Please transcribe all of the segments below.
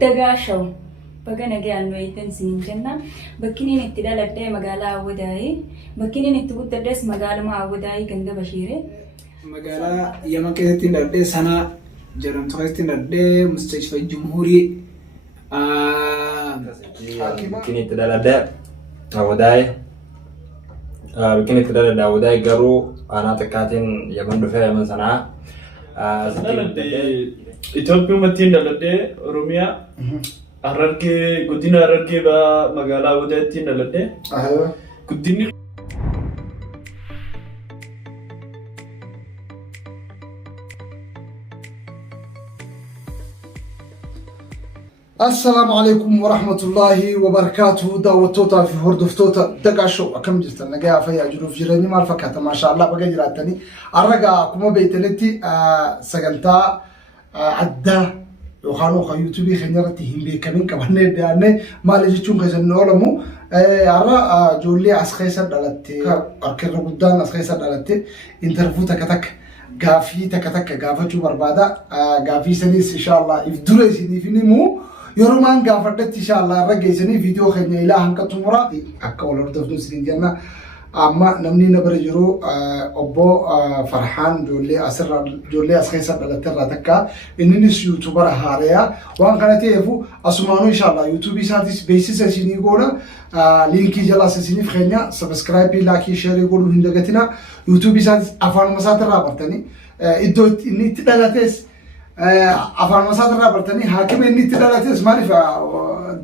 Dagaashaw baga nagaan waytan siin jenna bakkiniin itti dhaladhee magaalaa Awwadaayii bakkiniin itti guddadhees magaaluma Awwadaayii ganda Bashiiree magaalaa Yaman keessatti dhaladhee sana jedhamtu keessatti dhaladhee Mustashfa Jumhurii bakkiniin itti dhaladhee Awwadaayii bakkiniin itti dhaladhee Awwadaayii garuu aanaa xiqqaatiin Yaman dhufee Yaman sanaa Itoophiyaa mattiin dhaladhee Oromiyaa Harargee guddina Harargee magaalaa Awwadaayii dhaladhee guddinni السلام عليكم ورحمة الله وبركاته دعوتوتا في هردفتوتا دقاشو أكم جلتنا نجا فيا جروف جيراني ما الفكات ما شاء الله بقى جراتني أرجع كم بيتلتي سجنتا عدا وخانو خيوتوبي خنيرتي هم بيكمين كمان بيعني ما لجيتون خزن نورمو أرى جولي أسخيسة دلتي أركض قدام أسخيسة دلتي إنترفو تكتك قافي تكتك قافة شو بربادا قافي سنيس إن شاء الله يفدري سني فيني مو يورومان قافدت إن شاء الله رجعيسني فيديو خدني إلى هنك تمراتي أكول أردف نسرين جنا أما نمني نبرجرو أبو فرحان جولي أسخيسة دلتر راتكا إنني يوتيوبر هاريا وان كانت يفو أسمانو إن شاء الله يوتيوب ساتيس بيسيس سيني قولا لينكي جلا سيني في خنيا سبسكرايب لاكي شير يقولوا هندقتنا يوتيوب ساتيس أفان مساتر رابرتني إدو إني تدلتس أفان مساتر رابرتني حاكم إني تدلتس مالي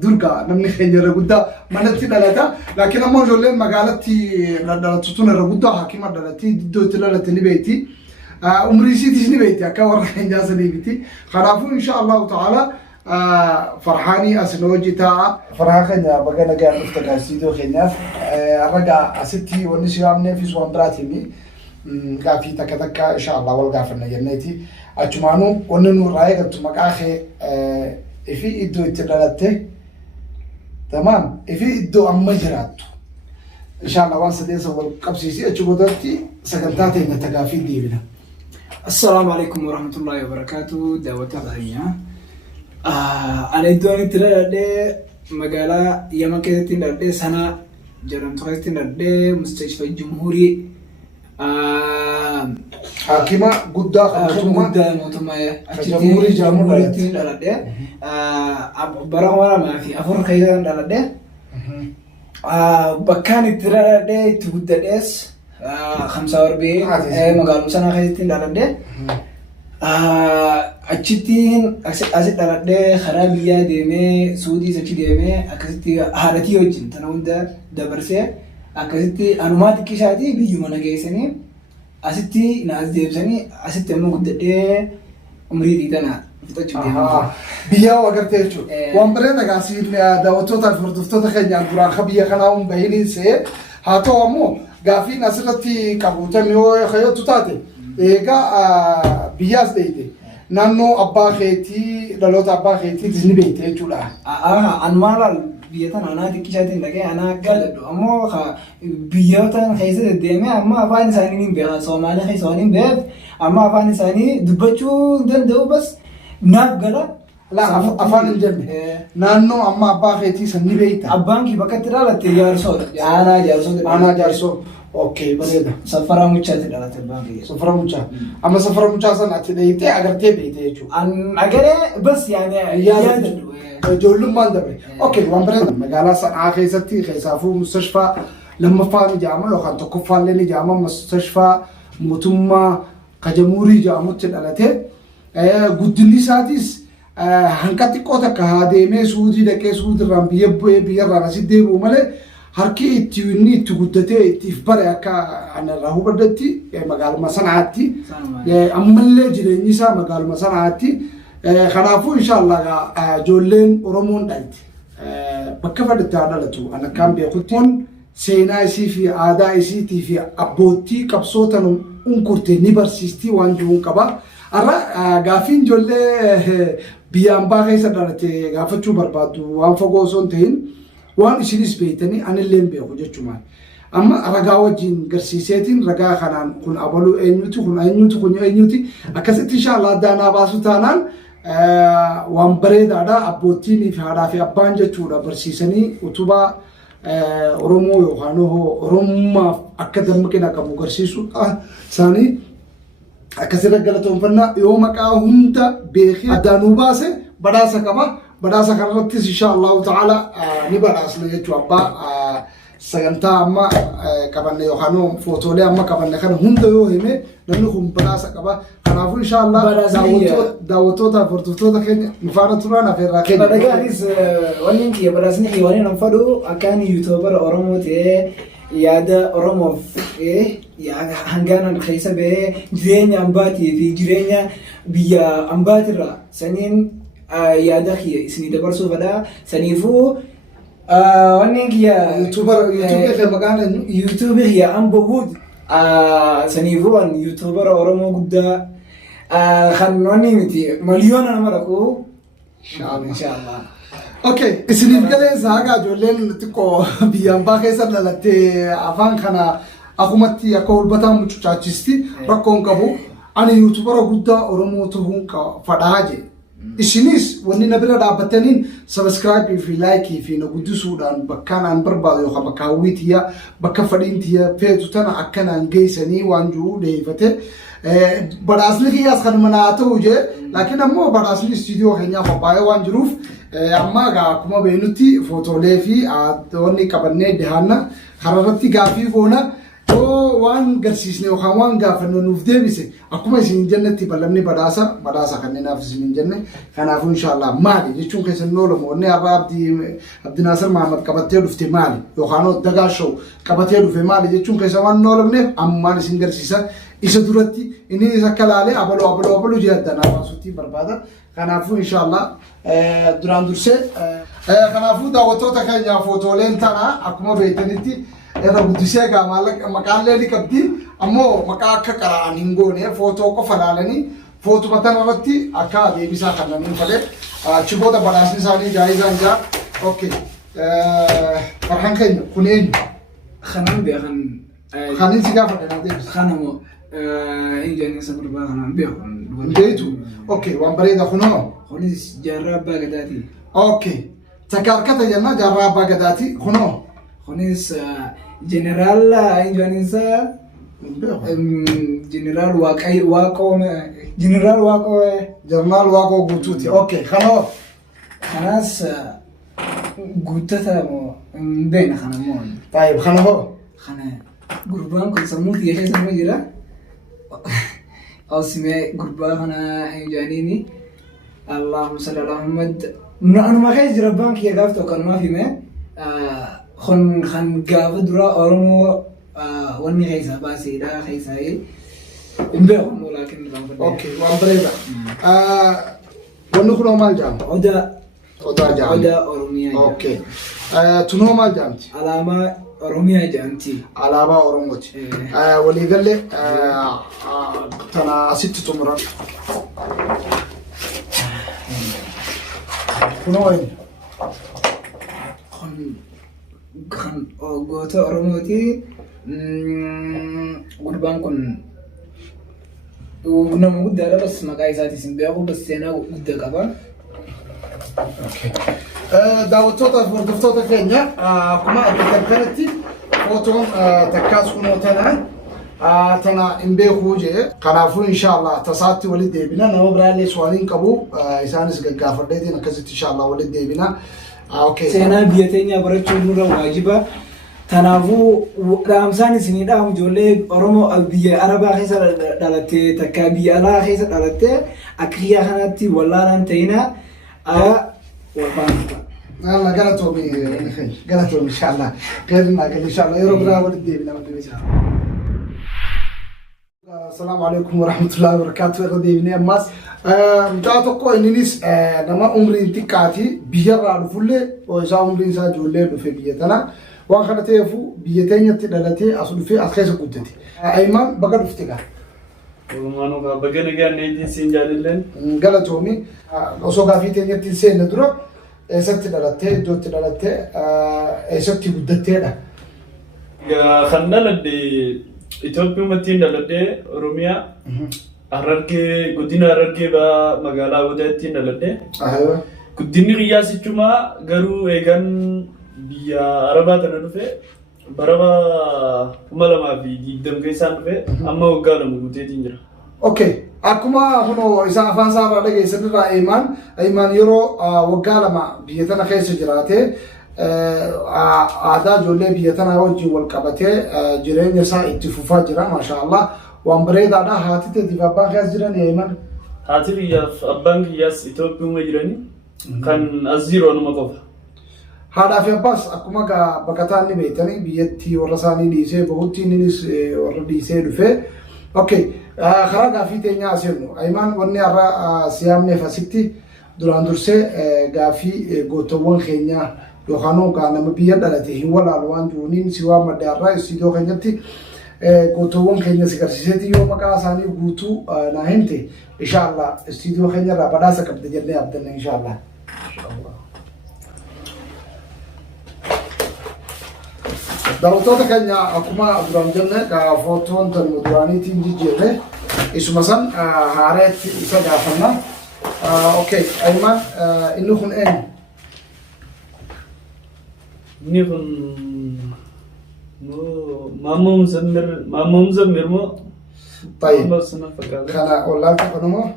درجة نمني خنجر رجودا ما نتدلتا لكن أما جولين مقالتي دلتتون رجودا حاكم دلتي دو تدلتني بيتي عمريسي تجني بيتي أكور خنجر سني بيتي خرافو إن شاء الله تعالى فرحاني أسنوجي تا فرحان خنيا بقى نجا نفتكر سيدو خنيا رجع أستي ونسي عمني في سوان براتيني قافي تكتكا إن شاء الله والقافنا جنتي أجمعنا وننو رأيك تمك آخر في إدو إتدلته تمام في إدو أمجرات إن شاء الله وان سديس والقبسيسي أجمعتي سكنتاتي نتقافي ديبنا. السلام عليكم ورحمة الله وبركاته دعوة غنية أنا إدواني تدلته مقالة يما كذا تدلته سنة جرمت خير تدلته مستشفى الجمهوري حاكمة قدا موتما جمهوري دلته برا ما في أفر خير دلته بكان تدلته تقدس 45 مقالة سنة خير دلته أشتين أزيد دلته خرابية دمه سعودي سكتي دمه أكستي هارتي وجن تناوندا دبرسه أكستي أنومات كيشاتي بيجومنا جيسني أستي ناس ديبسني أستي أمو قدرة أمري ديتنا بيا وقرتي شو وامبرنا قاسين دعوتوتا فردوتوتا خنيا برا خبيا خناهم بيني سه هاتو أمو قافي نسرتي كابوتا ميو خيو توتاتي إيجا بياس ديتي نانو أبا خيتي لولوت أبا خيتي تزني بيتي شو لا أنمارال بيتنا أنا تكشاتين لكن أنا قال أمو بيوتنا خيسة الدماء أما أفاني سانين بيها سومالي خيسانين بيت أما أفاني ساني دبچو دن دو بس ناب قلا لا أفان الجنة نانو أما أبا خيتي سني بيتا أبانكي بكتير على تجارسو أنا جارسو أوكي بريدة سفرة مچة تدارة تبانكي سفرة مچة أما سفرة مچة سن أتديتي أگر تي بيتي شو أگر بس يعني ياد جولم ما ندبر أوكي وامبرنا مقالة صنعاء خيستي خيسافو مستشفى لما فاني جامع لو خان تكفال لني جامع مستشفى متما كجمهوري جامع تلالته قدني ساتيس هنكتي قوتا كهاديمي سودي دكي سود رامبيه بيه رانسي ديبو مالي هركي تيوني تقدتي تفبر أكا أنا راهو بدتي مقال مصنعاتي أمالي جريني سا مقال مصنعاتي خلافو إن شاء الله جولين أورمون دايت بكفر التعادلتو أنا كان بيخوتون سينا إسي في عادة إسي تي في أبوتي كبسوتا نكورتي نبرسيستي وانجون كبا أرى غافين جولي بيان باغي سدارتي غافتشو بربادو وان فقوصون تين وان إسينيس بيتني أنا اللين بيخو جتشمان أما رجع وجين قرسيساتين رجع خنان كن أبلو أينيوتي كن أينيوتي أكسرت إن شاء الله دانا باسو تانان waan bareedaadha abbootiin fi haadhaa fi abbaan jechuudha barsiisanii utubaa Oromoo yookaan Oromummaaf akka dammaqina qabu agarsiisuudha isaanii akkasirra galatoonfannaa yoo maqaa hunda beekee addaanuu baase badhaasa qaba badhaasa kanarrattis insha Allahu ta'ala ni badhaasna jechuudha abbaa sagantaa amma qabanne yookaan footoolee amma qabanne kana hunda yoo hime namni kun badhaasa qaba kanaafuu insha Allah daawwattoota hordoftoota keenya nufaana turaan afeerraa keenya. Badhagaanis wanni kiyya badhaasni xiiwanii nan fadhu akkaan yuutuubara Oromoo ta'ee yaada Oromoof hangaanan keessa bahee jireenya ambaatii fi jireenya biyya ambaatirra saniin yaada kiyya isinii dabarsuu fedha saniifuu wanni kiyya YouTube fi maqaan YouTube kiyya Ambowood saniifuu an yuutuubara Oromoo guddaa kan wanni miti miliyoona nama dhaqu inshallah. Okay, isiniif galeessa haga ijoolleen xiqqoo biyya ambaa keessa dhalattee afaan kana akumatti akka hulbataa mucucaachisti rakkoon qabu ani yuutubara guddaa Oromoo ta'uun fadhaa je. Isinis wanni na bira dhaabbataniin subscribe fi like fi na guddisuudhaan bakka naan barbaadu yookaan bakka hawwiitiyya bakka fadhiintiyya feetu tana akka naan geessanii waan jiru dheeffate. Badhaasni kiyyaas kan manaa ta'u je laakiin ammoo badhaasni istiidiyoo keenyaa qophaa'ee waan jiruuf amma akkuma beeknutti footoolee fi wanni qabannee dhiyaanna kararratti gaaffii goona yoo waan garsiisne yookaan waan gaafanne nuuf deebise akkuma isin jennetti bal'amni badhaasa kanneenaaf isin jenne kanaafuu inshallah maali jechuun keessan noolamu wanni har'a Abdi Naasir Mahamad qabatee dhufte maali yookaan Dagaashoo qabatee dhufe maali jechuun keessan waan noolamneef ammaan isin garsiisa isa duratti inni isa kalaalee abaluu jedhan hawaasutti barbaada kanaafuu inshallah duraan dursee kanaafuu daawwattoota keenya footooleen tana akkuma beektanitti irra guddisee maqaalee ni qabdi ammoo maqaa akka qara'an hin goone footoo qofa laalanii footuma tanarratti akka deebisaa kannaniin fedhe achi booda badhaasni isaanii jaayizaan jira. Okay. Farhan keenya kun eenyu? Kanaan beekan. Kaniin si gaafa dhanaa deebisa. Kanamoo injanii isa barbaa kanaan beekan. Beetu. Okay, waan bareeda kunoo. Kunis jaarraa abbaa gadaati. Okay. Takka harkata jennaa jaarraa abbaa gadaati kunoo. Kunis jeneraal injanii isaa jeneraal Waaqoo guutuuti. Okay, kanoo. Kanas guuttata moo beena kana moo. Taayib kana hoo. Kana gurbaan kun sammuu kiyya keessa nama jira. Osimee gurbaa kana injaniini Allahumma salli ala Muhammad. Anuma keessa jira abbaan kiyya gaaf tokko anumaaf hime kan gaafa dura Oromoo wanni keessa baaseedha keessaa hin beeku laakiin okay waan bareeda wanni kun maal jedhama odaa jedhama odaa Oromiyaa okay tunoo maal jedhamti alaamaa Oromiyaa jedhamti alaabaa Oromooti waliigalee tana asitti xumuran kunoo kan goota Oromooti gurbaan kun nama guddaadha bas maqaa isaatis hin beeku bas seenaa guddaa qaba. Daawwattoota fi hordoftoota keenya akkuma argitan kanatti footoon takkaas kunoo tana hin beekuu jee kanaafuu inshallah tasaatti walitti deebina nama biraallee su'aaliin qabu isaanis gaggaafadheetiin akkasitti inshallah walitti deebina. Seenaa biyya teenya barachuun nurra waajiba. Kanaafuu dhaamsaan isinii dhaamu ijoollee Oromoo biyya Arabaa keessa dhalattee takka biyya alaa keessa dhalattee akka kiyyaa kanatti wallaalaan ta'ina walfaanfata. Allah galatoomi inshallah. Gaarii inshallah yeroo biraa walitti deebina. Assalamu alaikum warahmatullahi wabarakatuh. Irra deebinee ammas mucaa tokko inninis nama umriin xiqqaati biyyarraa dhufullee isaa umriin isaa ijoollee dhufe biyya tana waan kana ta'eefu biyya teenyatti dhalatee as dhufee as keessa guddate. Ayimaan baga dhufte gaa. Walumaa baga nagaan neetiin siin jaalalleen. Galatoomi osoo gaafii teenyatti hin seenne dura eessatti dhalattee iddootti dhalattee eessatti guddatteedha. Kan dhaladhe Itoophiyaa mattiin dhaladhe Oromiyaa Harargee godina Harargee baa magaalaa Wadaatti dhaladhe. Aywa. Guddinni qiyyaasichumaa garuu eegan biyya Arabaa tana dhufe baraba 2020 keessaan dhufe amma waggaa 2 guuteetiin jira. Okay. Akkuma huno isa afaan isaa dhageessan irraa Aymaan yeroo waggaa 2 biyya tana keessa jiraate aadaa ijoollee biyya tanaa wajjin wal qabatee jireenya isaa itti fufaa jira maashaallah waan bareedaadha haati teetiif abbaan kiyyaas jiran Aymaan. Haati kiyyaaf abbaan kiyyaas Itoophiyaa jiranii kan azziiroo nama qofa. Haadhaa fi abbaas akkuma baqataan ni beektanii biyyatti warra isaanii dhiisee bahutti innis warra dhiisee dhufe. Okay. Karaa gaafii teenyaa asirnu Aymaan wanni har'a siyaamneef asitti duraan dursee gaafii gootawwan keenyaa yookaan nama biyya dhalate hin walaalu waan jiruuniin si waan madda har'aa istiidiyoo keenyatti gootawwan keenya si garsiiseeti yoo maqaa isaanii guutuu naa himte inshaallah istiidiyoo keenyarraa badhaasa qabda jennee abdanna inshaallah. Daawwattoota keenya akkuma duraan jenne footoon tan duraaniitiin jijjiirre isuma san haareetti isa gaafanna. Okay, Aymaan inni kun eenyu? Inni kun Maammoo Muzammir moo? Tayyib. Sana fakkaata. Kana ollaatti kunumoo?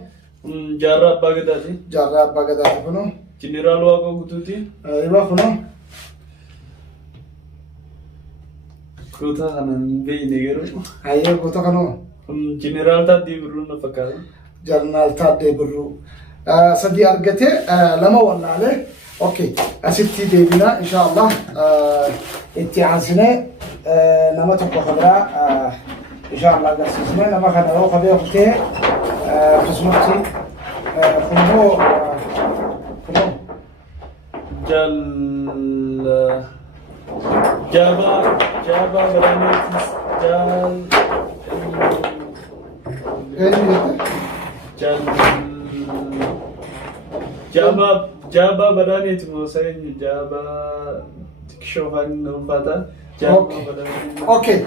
Jaarraa Abbaa Gadaati. Jaarraa Abbaa Gadaati kunoo? Jeneraal Waaqoo Guutuuti. Ibaa kunoo? Goota kanaan beeyne garuu. Hayyee goota kanoo? Jeneraal Taaddee Birruu na fakkaata. Jeneraal Taaddee Birruu. Sadii argatee lama wallaalee. Okay, asitti deebina inshaallah itti aansinee nama tokko kabiraa inshaallah agarsiisnee nama kana yoo qabee kutee akkasumatti kunoo Jaaba Badaaneetis Jaaba Badaaneeti moo seenyu Jaaba tikshofaan dhuunfaata. Okay.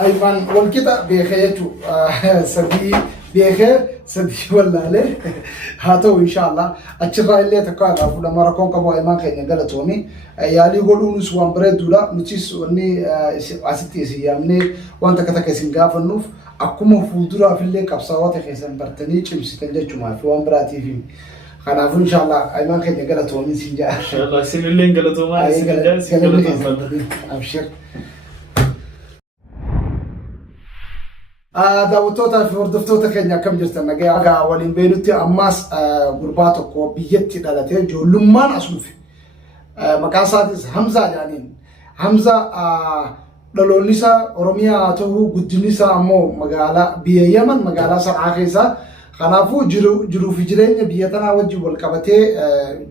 Aymaan walqixa beekee jechuudha. Sadii beekee sadii wallaalee haa ta'u inshaallah achirraa illee takka irraa fuudhama rakkoon qabu Aymaan keenya galatoomi. Yaalii godhuunis waan bareedduudha. Nutis wanni asitti isin yaamnee waan takka isin gaafannuuf akkuma fuulduraaf illee qabsaa'ota keessan bartanii cimsitan jechuumaaf waan biraatiif. Kanaaf inshaallah Aymaan keenya galatoomi siin jaa. Inshaallah isinillee galatoomaa isin jaa isin galatoomaa. Abshir. Daawwattoota fi hordoftoota keenya akkam jirtan nagaa waliin beeynutti ammaas gurbaa tokko biyyatti dhalatee ijoollummaan as dhufe. Maqaan isaatis Hamzaa jedhaniin. Hamzaa dhaloonni isaa Oromiyaa ta'uu guddinni isaa ammoo magaalaa biyya Yaman magaalaa Sanaa keessaa. Kanaafuu jiruu fi jireenya biyya tanaa wajjin wal qabatee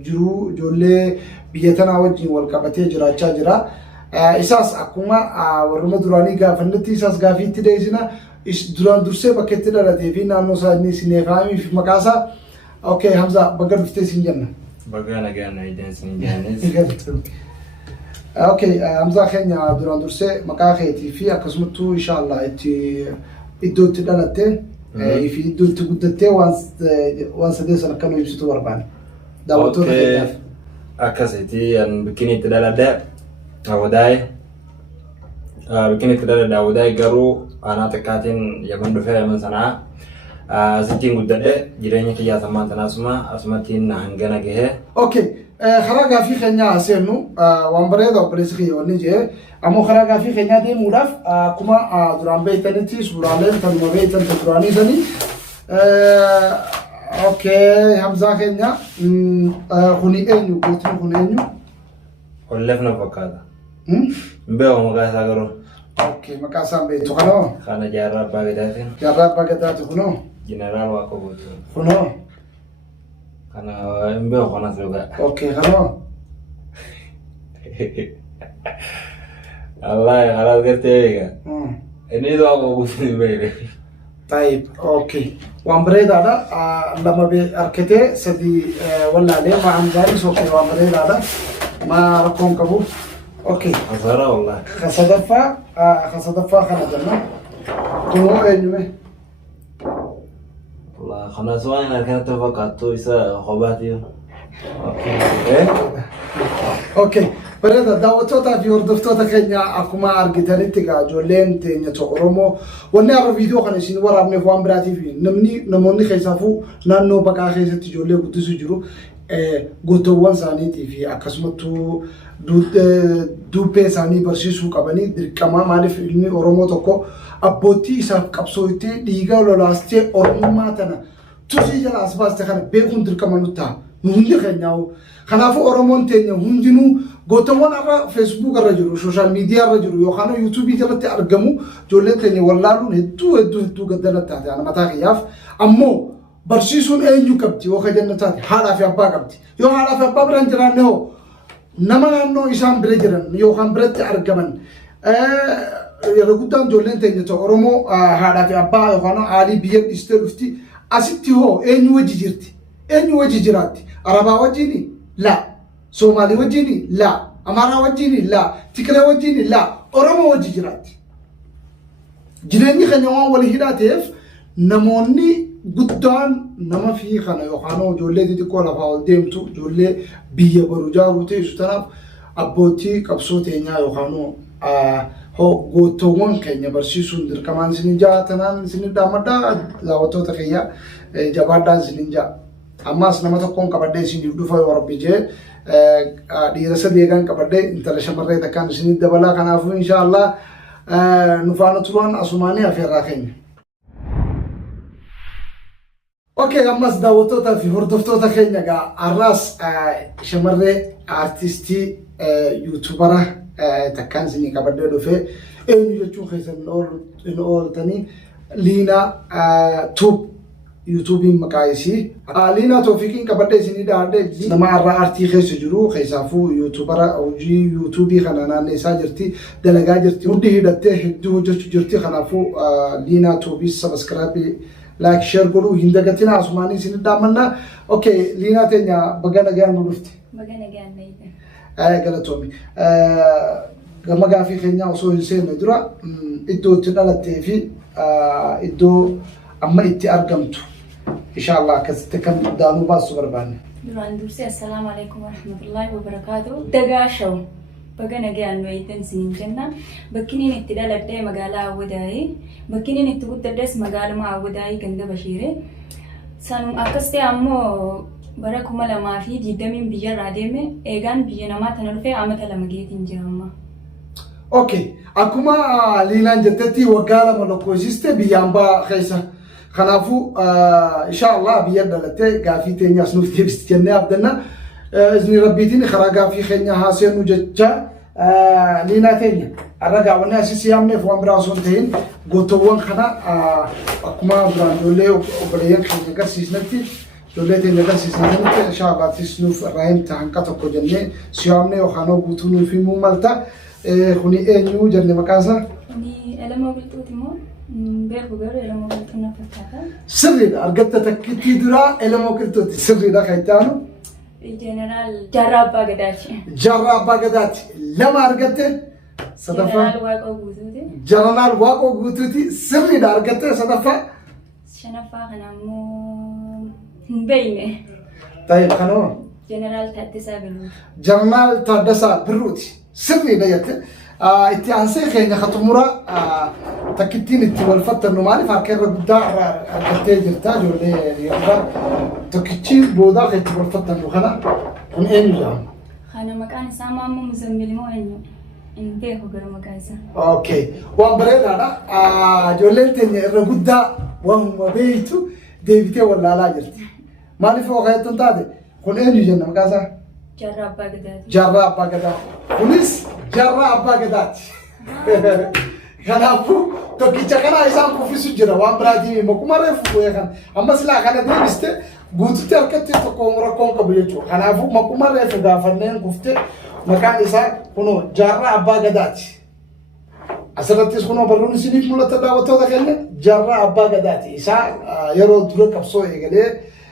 jiruu ijoollee biyya tanaa wajjin wal qabatee jiraachaa jira. Isaas akkuma warruma duraanii gaafannetti isaas gaafiitti deebisna. Duraan dursee bakka itti dhalatee fi naannoo isaa inni sineefaamii fi maqaa isaa. Okay, Hamzaa bakka dhuftee siin jenna. Bakka nagaan ayiidhaan siin jaanis. Okay, Hamzaa keenya duraan dursee maqaa keetii fi akkasumattuu inshaallah iddoo itti dhalattee fi iddoo itti guddattee waan sadee sana akka nu ibsitu barbaanne. Daawwattoota keenyaaf. Akkasitti bikini itti dhaladhe Awwadaay. Bikini itti dhaladhe Awwadaay garuu aanaa xiqqaatiin Yaman dhufee Yaman sanaa asittiin guddadhe jireenya kiyyaa sammaan tanaasuma asumattiin hangana gahee. Okay. Karaa gaafii keenyaa seennu waan bareeda obboleessi kiyya wanni jee ammoo karaa gaafii keenyaa deemuudhaaf akkuma duraan beektanitti suuraaleen tanuma beektan duraanii sanii. Okay, Hamzaa keenya kuni eenyu gootiin kun eenyu? Olleef na fakkaata. Mbeo maqaa isaa garuu. Okay, maqaa isaa beektu kanoo? Kana Jaarraa Abbaa Gadaatiin. Jaarraa Abbaa Gadaati kunoo? Jeneraal Waaqoo Guutuu. Kunoo? Kana mbeo kana suuqa. Okay, kanoo? Allah halas gartee eega. Inni Waaqoo Guutuu beeke. Tayyib, okay. Waan bareedaadha. Lama harkatee sadii wallaalee Hamzaanis okay waan bareedaadha. Ma rakkoon qabu. Okay. Asara wallahi. Khasadaffaa kana jenna. Kunoo eenyume? خلاص وانا كانت فقط تويسا خباتي اوكي bareeda daawwattootaa fi hordoftoota keenya akkuma argitanitti ijoolleen teenya Oromoo wanni har'a viidiyoo kana isin waraabneef waan biraatiif namoonni keessaafuu naannoo baqaa keessatti ijoollee guddisuu jiru gootowwan isaaniitii fi akkasumattuu dubbee isaanii barsiisuu qabanii dirqama maaliif ilmi Oromoo tokko abbootii isaaf qabsoo itti dhiiga lolaastee Oromummaa tana tusii jala as baaste kana beekuun dirqama nutti ta'a nu hundi keenyaa'u kanaafuu Oromoon teenya hundinuu gootowwan har'a Facebook irra jiru social media irra jiru yookaan YouTube jalatti argamu ijoolleen teenya wallaaluun hedduu gaddanatti taate ana mataa kiyyaaf ammoo barsiisuun eenyu qabdi yoo kajannataati haadhaa fi abbaa qabdi yoo haadhaa fi abbaa biraan jiraanne hoo nama naannoo isaan bira jiran yookaan biratti argaman yeroo guddaan ijoolleen teenya Oromoo haadhaa fi abbaa yookaan aalii biyya dhistee dhufti asitti hoo eenyu wajji jirti eenyu wajji jiraatti arabaa wajjini la Somali wajjini la Amara wajjini la Tigray wajjini la Oromoo wajji jiraatti jireenyi keenya waan wal hidhaateef namoonni guddaan nama fi kana yookaan ijoollee xixiqqoo lafaa ol deemtu ijoollee biyya baruu jaaruu teessu tanaaf abbootii qabsoo teenyaa yookaan gootowwan keenya barsiisuun dirqamaan isin jaatanaan isin dhaamadhaa daawwattoota keenya jabaadhaan isin jaa ammas nama tokkoon qabadhee isiniif dhufa yoo rabbi jee dhiira sadii eegan qabadhee intala shamarree takkaan isin dabalaa kanaafuu inshaallah nu faana turan asumaanii afeerraa keenya. Okay, ammas daawwattootaa fi hordoftoota keenya gaa arraas shamarree artistii yuutubara takkaan isinii qabadhee dhufee eenyu jechuun keessan hin ooltanii Liinaa Tuub yuutuubiin maqaa isii Liinaa Toofiqiin qabadhee isinii dhaadhee nama arraa artii keessa jiru keessaafuu yuutubara hojii yuutuubii kana naanneessaa jirti dalagaa jirti hundi hidhattee hedduu hojjechuu jirti kanaafuu Liinaa Tuubii sabiskiraabii like share guru hinda gatina asmani sin damanna okay Liinaa teenya bagana gaan nu dhufte bagana gaan nayda galatomi gama gaafi keenya osoo hin seenne dura iddoo itti dhalattee fi iddoo amma itti argamtu inshallah akkasitti kan daanuu baasu barbaanne duraan dursee assalaamu alaykum wa rahmatullahi wa barakatuh dagaashaw bagana gaan waytan sin jenna bakkiniin itti dhaladhee magaalaa Awwadaayii bakkiniin itti guddadhees magaaluma Awwadaayii ganda Bashiiree sanum akkas ta'e ammoo bara 2020 biyyarraa deeme eegaan biyya namaa tana dhufee amata 2 geetiin jira amma. Okay akkuma Liinaan jettetti waggaa 2 lakkoofsiste biyyaan baa keessa kanaafuu inshallah biyya dhalattee gaafii teenyaas nuuf deebiste jennee abdanna izni rabbiitiin karaa gaafii keenya haaseenu jecha Liinaa teenya arragaa wanni asii siyaamneef waan biraa osoo hin ta'in gootowwan kana akkuma duraan ijoollee obboleeyyan keenya agarsiisnetti ijoollee teenya agarsiisnetti inshaallahtis nuuf raayimta hanqa tokko jennee siyaamne yookaan guutuu nuuf himuu malta kuni eenyu jenne maqaasaa? Kuni Elamoo Bilxuuti moo beeku garuu Elamoo Bilxuu na fakkaata. Sirriidha argatta takkittii duraa Elamoo Bilxuuti sirriidha kan itti aanu. Jeneraal Jaarraa Abbaa Gadaati. Jaarraa Abbaa Gadaati lama argatte sadaffaa. Jeneraal Waaqoo Guutuuti. Jeneraal Waaqoo Guutuuti sirriidha argatte sadaffaa. Shanaffaa kana ammoo hin beekne. Taa'ee kanoo. Jeneraal Taaddasaa Birruuti. Jeneraal Taaddasaa Birruuti sirriidha jette. Itti aansee keenya xumura takkittiin itti wal fattannu maaliif harka irra guddaa argattee jirta ijoollee yeroo tokkichi boodaa kan itti wal fattannu kana kun eenyu jedhama? Kana maqaan isaa Maammoo Muzambil moo eenyu? Hin beeku garuu maqaan isaa. Okay waan bareedaadha ijoolleen teenya irra guddaa waanuma beektu deebitee wallaalaa jirti maaliif oo kaayattan taate kun eenyu jenna maqaan isaa? Jaarraa Abbaa Gadaati. Jaarraa Abbaa Gadaati. Kunis Jaarraa Abbaa Gadaati. Kanaafuu tokkicha kana isaan kuffisu jira waan biraatiin makuma reefu kan amma silaa kana deebiste guututti harkatti tokko rakkoon qabu jechuudha. Kanaafuu makuma reefu gaafanneen kufte maqaan isaa kunoo Jaarraa Abbaa Gadaati. Asirrattis kunoo barruun isiniif mul'ata daawwattoota keenya Jaarraa Abbaa Gadaati. Isaa yeroo dura qabsoo eegalee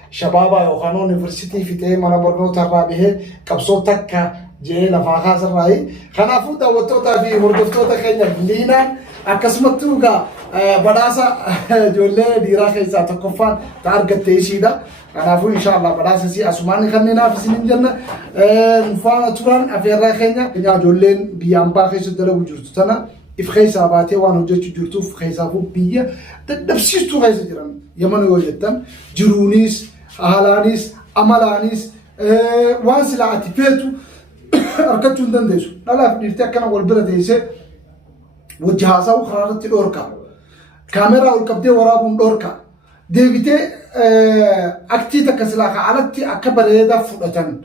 shababa yookaan universitii fitee mana barnootaa irraa bahee qabsoo takka jee lafaa kaasarraayi kanaafuu daawwattootaa fi hordoftoota keenya Liinaan akkasumatti ugaa badhaasa ijoollee dhiiraa keessaa tokkoffaan argatte ishiidha. Kanaafuu inshallah badhaasa si asumaan kanneenaaf isinin jenna nufaana turan afeerraa keenya ijoolleen biyya ambaa keessa dalagu jirtu tana if keessaa baatee waan hojjechuu jirtuuf keessaafuu biyya dadhabsiistuu keessa jiran Yaman yoo jettan jiruunis haalaanis amalaanis waan silaa ati feetu arkachuu hin dandeessu. Dhalaaf dhiirtee akkana wal bira teessee wajji haasa'u karaa irratti dhorka. Kaameraa ol qabdee waraabuun dhorka. Deebitee aktii takka silaa ka alatti akka bareedaa fudhatan.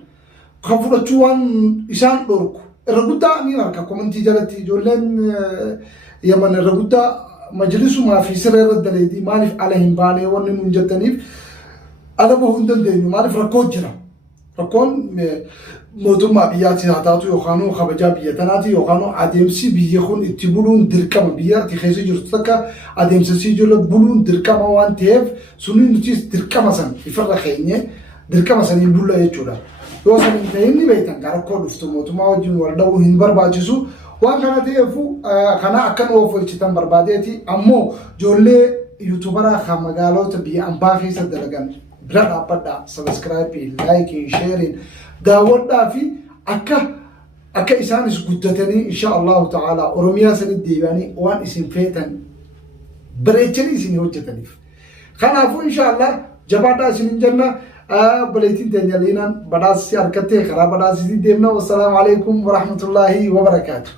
Kan fudhachuu waan isaan dhorku. Irra guddaa ni harka komantii jalatti ijoolleen Yaman irra guddaa majlisumaa fi siree irra daleedii maaliif ala hin baanee wanni nuun jettaniif ala bahuu hin dandeenyu maaliif rakkoo jira. Rakkoon mootummaa biyyaatti haa taatu yookaan kabajaa biyya tanaati yookaan adeemsi biyya kun itti buluun dirqama biyya itti keessa jirtu takka adeemsisii jala buluun dirqama waan ta'eef sunni nutis dirqama san ifarra keenye dirqama saniin bulla jechuudha. Yoo saniin ta'in ni beektan rakkoo dhuftu mootummaa wajjin wal dha'uu hin barbaachisu waan kana ta'eefu kana akkan oofalchitan barbaadeeti ammoo ijoollee yuutuubaraa kan magaalota biyya ambaa keessa dalagan bira dhaabbadhaa sabiskiraayipii laayikii sheeriin daawwadhaa fi akka isaanis guddatanii insha Allahu ta'ala Oromiyaa sanitti deebi'anii waan isin feetan bareechanii isin hojjetaniif. Kanaafuu insha Allah jabaadhaa isinin jenna baleetiin teenya leenaan badhaasii harkattee karaa badhaasii deemna. Wassalaamu alaikum wa rahmatullahi wa barakaatuh.